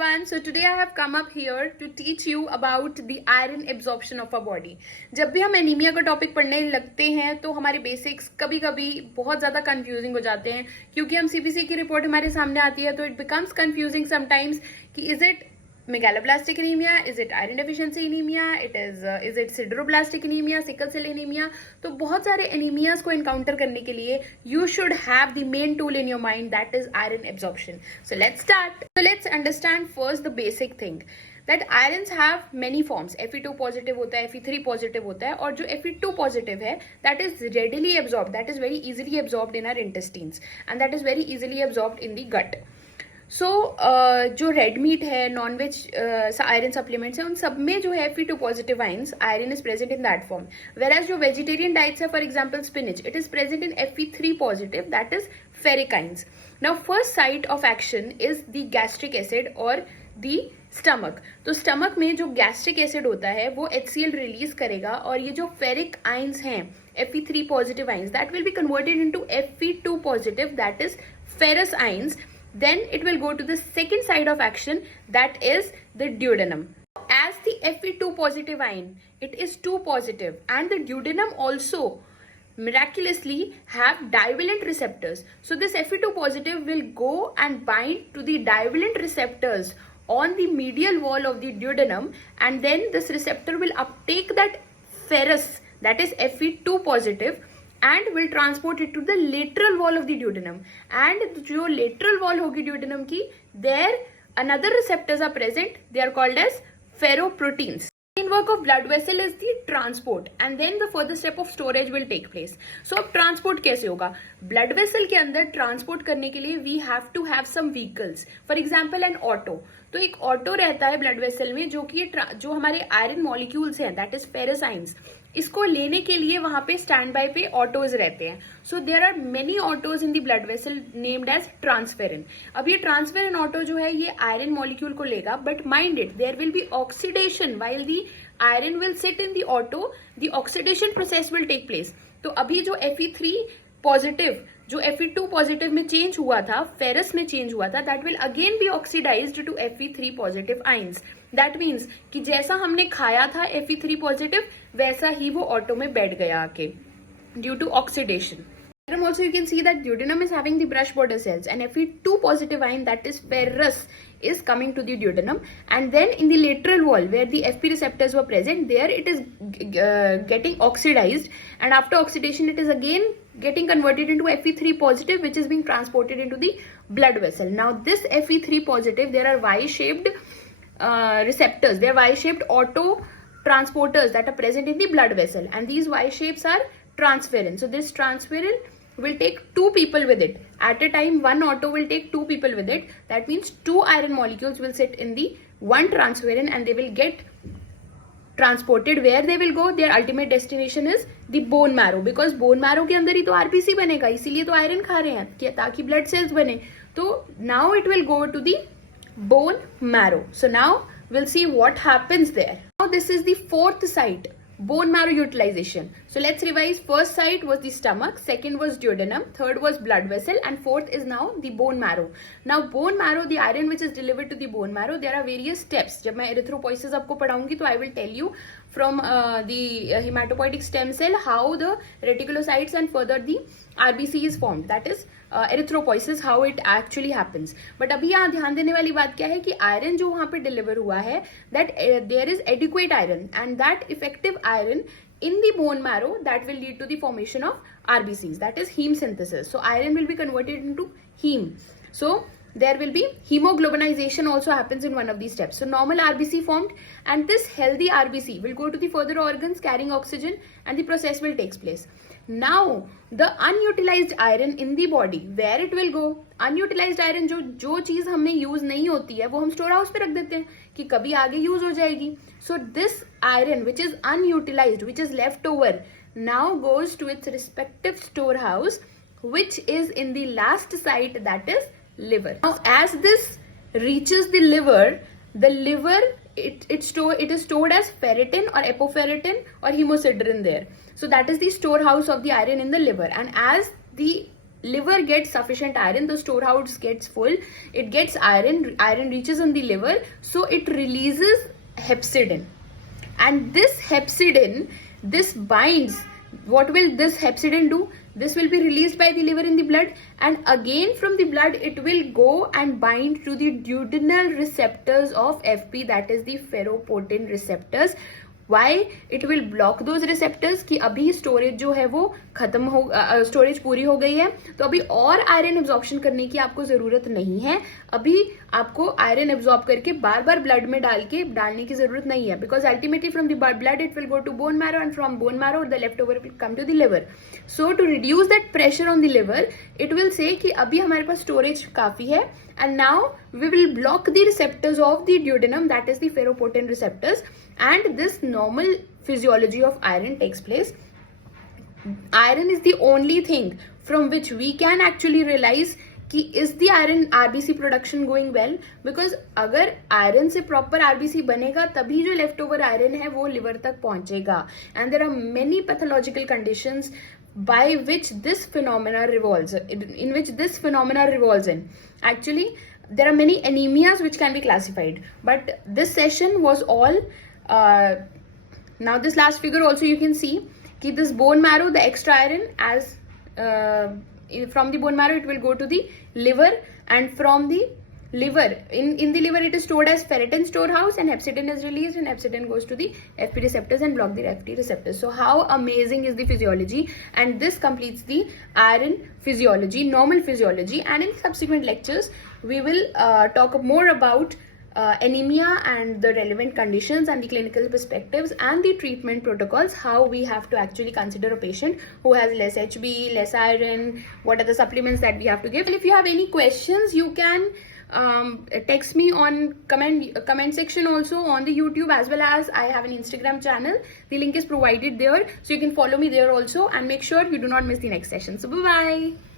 everyone. So today I have come up here to teach you about the iron absorption of our body. जब भी हम anaemia का topic पढ़ने लगते हैं तो हमारे बेसिक्स कभी कभी बहुत ज़्यादा कंफ्यूजिंग हो जाते हैं क्योंकि हम सीबीसी की रिपोर्ट हमारे सामने आती है तो इट बिकम्स कंफ्यूजिंग समटाइम्स कि is it megaloblastic anemia, is it iron deficiency anemia, is it sideroblastic anemia, sickle cell anemia. तो बहुत सारे anemias को encounter करने के लिए you should have the main tool in your mind, that is iron absorption. So let's start. So let's understand first the basic thing that irons have many forms. Fe2 positive होता है, Fe3 positive होता है, और जो Fe2 positive है that is readily absorbed, that is very easily absorbed in our intestines and that is very easily absorbed in the gut. So जो red meat है, non veg iron supplements है, उन सब में जो है Fe2 positive ions, iron is present in that form. Whereas जो vegetarian diets है, for example spinach, it is present in Fe3 positive, that is ferric ions. Now first site of action is the gastric acid और the stomach. तो stomach में जो gastric acid होता है वो HCl release करेगा और ये जो फेरिक आयंस हैं, Fe3 positive ions, that will be converted into Fe2 positive, that is ferrous ions. Then it will go to the second side of action, that is the duodenum. As the Fe2 positive ion, it is 2 positive and the duodenum also miraculously have divalent receptors. So this Fe2 positive will go and bind to the divalent receptors on the medial wall of the duodenum, and then this receptor will uptake that ferrous, that is Fe2 positive, and will transport it to the lateral wall of the duodenum. And जो lateral wall होगी duodenum की, there another receptors are present. They are called as ferroproteins. The main work of blood vessel is the transport, and then the further step of storage will take place. So अब transport कैसे होगा? Blood vessel के अंदर transport करने के लिए we have to have some vehicles. For example, an auto. तो एक ऑटो रहता है ब्लड वेसल में जो कि जो हमारे आयरन मॉलिक्यूल्स हैं, दैट इज फेरस आयंस, इसको लेने के लिए वहां पे स्टैंड बाय पे ऑटोज रहते हैं. So there are many autos in the blood vessel named as transferrin. अब ये ट्रांसफेरिन ऑटो जो है ये आयरन मॉलिक्यूल को लेगा, but mind it, there will be oxidation while the iron will sit in the auto, the oxidation process will take place. तो अभी जो Fe3 पॉजिटिव जो Fe2 पॉजिटिव में चेंज हुआ था, फेरस में चेंज हुआ था, that will again be oxidized to Fe3 positive ions. That means कि जैसा हमने खाया था Fe3 पॉजिटिव वैसा ही वो ऑटो में बैठ गया आके due to oxidation. Also you can see that duodenum is having the brush border cells and Fe2 positive ion, that is ferrous, is coming to the duodenum, and then in the lateral wall where the Fp receptors were present, there it is getting oxidized, and after oxidation it is again getting converted into Fe3 positive, which is being transported into the blood vessel. Now this Fe3 positive, there are Y-shaped receptors, they are Y-shaped auto transporters that are present in the blood vessel, and these Y shapes are transferrin. So this transferrin will take 2 people with it. At a time, one auto will take 2 people with it. That means 2 iron molecules will sit in the one transferrin and they will get transported. Where they will go? Their ultimate destination is the bone marrow, because bone marrow के अंदर ही तो RBC बनेगा, इसीलिए तो iron खा रहे हैं ताकि blood cells बने. तो now it will go to the bone marrow. So now we'll see what happens there. Now this is the fourth site, bone marrow utilization. So let's revise. First site was the stomach, second was duodenum, third was blood vessel, and fourth is now the bone marrow. Now bone marrow, the iron which is delivered to the bone marrow, there are various steps. जब मैं erythropoiesis आपको पढ़ाऊंगी तो I will tell you from the hematopoietic stem cell how the reticulocytes and further the RBC is formed. That is erythropoiesis, how it actually happens. But अभी यहाँ ध्यान देने वाली बात क्या है कि आयरन जो वहाँ पे डिलीवर हुआ है, that there is adequate iron, and that effective iron in the bone marrow, that will lead to the formation of RBCs, that is heme synthesis. So iron will be converted into heme. So there will be hemoglobinization also happens in one of these steps. So normal RBC formed, and this healthy RBC will go to the further organs carrying oxygen, and the process will take place. Now the unutilized iron in the body, where it will go? Unutilized iron जो चीज हमें use नहीं होती है वो हम store house पे रख देते हैं कि कभी आगे यूज हो जाएगी. So this iron which is unutilized, which is left over, now goes to its respective storehouse, which is in the last site, that is liver. Now as this reaches the liver it is stored as ferritin or apoferritin or hemosiderin there. So that is the storehouse of the iron in the liver, and as the liver gets sufficient iron, the storehouse gets full, it gets iron reaches in the liver, so it releases hepcidin. And this hepcidin, this binds. What will this hepcidin do? This will be released by the liver in the blood, and again from the blood it will go and bind to the duodenal receptors of FP, that is the ferroportin receptors. Why? It will block those receptors कि अभी storage जो है वो खत्म हो, storage पूरी हो गई है, तो अभी और आयरन एब्जॉर्प्शन करने की आपको जरूरत नहीं है. अभी आपको आयरन एब्जॉर्ब करके बार बार ब्लड में डालने की जरूरत नहीं है, because ultimately from the blood it will go to bone marrow, and from bone marrow the left over will come to the liver. So to reduce that pressure on the liver, it will say कि अभी हमारे पास storage काफी है, and now we will block the receptors of the duodenum, that is the ferroportin receptors, and this normal physiology of iron takes place. Iron is the only thing from which we can actually realize कि is the iron RBC production going well, because अगर iron से proper RBC बनेगा तभी जो leftover iron है वो liver तक पहुंचेगा. And there are many pathological conditions by which this phenomena revolves, in which this phenomena revolves in. Actually, there are many anemias which can be classified, but this session was all, now this last figure also you can see कि this bone marrow, the extra iron, as from the bone marrow it will go to the liver, and from the liver, in the liver it is stored as ferritin storehouse, and hepcidin is released, and hepcidin goes to the FP receptors and block the FP receptors. So how amazing is the physiology, and this completes the iron physiology, normal physiology. And in subsequent lectures we will talk more about anemia and the relevant conditions and the clinical perspectives and the treatment protocols, how we have to actually consider a patient who has less HB, less iron, what are the supplements that we have to give. And if you have any questions, you can text me on comment section also on the YouTube, as well as I have an Instagram channel. The link is provided there, so you can follow me there also, and make sure you do not miss the next session. So bye bye.